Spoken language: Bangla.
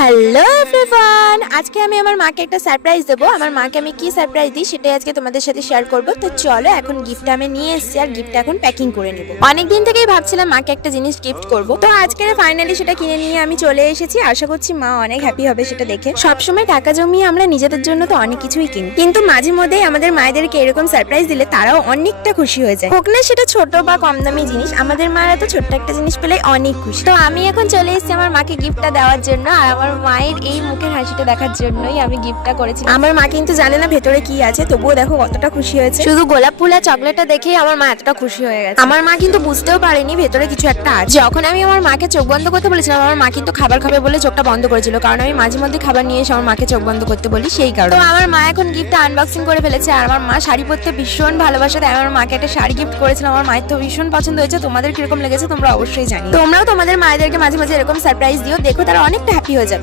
হ্যালো এভরিওয়ান, আজকে আমি আমার মাকে একটা সারপ্রাইজ দেবো। আমার মাকে আমি কি সারপ্রাইজ দিই সেটাই আজকে তোমাদের সাথে শেয়ার করব। তো চলো, এখন গিফটটা আমি নিয়ে এসেছি আর গিফটটা এখন প্যাকিং করে নেব। অনেকদিন থেকেই ভাবছিলাম মাকে একটা জিনিস গিফট করব, তো আজকে ফাইনালি সেটা কিনে নিয়ে আমি চলে এসেছি। আশা করছি মা অনেক হ্যাপি হবে সেটা দেখে। সবসময় টাকা জমিয়ে আমরা নিজেদের জন্য তো অনেক কিছুই কিনি, কিন্তু মাঝে মধ্যেই আমাদের মায়েদেরকে এরকম সারপ্রাইজ দিলে তারাও অনেকটা খুশি হয়ে যায়। হোক না সেটা ছোট বা কম দামি জিনিস, আমাদের মারা তো ছোট্ট একটা জিনিস পেলে অনেক খুশি। তো আমি এখন চলে এসেছি আমার মাকে গিফটটা দেওয়ার জন্য, আর আমার মায়ের এই মুখের হাসিটা দেখার জন্যই আমি গিফটটা করেছি। আমার মা কিন্তু জানে না ভেতরে কি আছে, তবুও দেখো কতটা খুশি হয়েছে। শুধু গোলাপ ফুল আর চকলেটটা দেখেই আমার মা এতটা খুশি হয়ে গেছে। আমার মা কিন্তু বুঝতেও পারেনি ভেতরে কিছু একটা আছে। যখন আমি আমার মাকে চোখ বন্ধ করতে বলেছিলাম, আমার মা কিন্তু খাবার খাবে বলে চোখটা বন্ধ করেছিল, কারণ আমি মাঝে মধ্যে খাবার নিয়ে এসে আমার মাকে চোখ বন্ধ করতে বলি, সেই কারণে। তো আমার মা এখন গিফটটা আনবক্সিং করে ফেলেছে। আর আমার মা শাড়ি পরতে ভীষণ ভালোবাসে, তাই আমার মাকে একটা শাড়ি গিফট করেছিলাম। আমার মায়ের তো ভীষণ পছন্দ হয়েছে। তোমাদের কিরকম লেগেছে তোমরা অবশ্যই জানি। তোমরাও তোমাদের মায়েদেরকে মাঝে মাঝে এরকম সারপ্রাইজ দিও, দেখো তারা অনেকটা হ্যাপি হয়ে যাবে।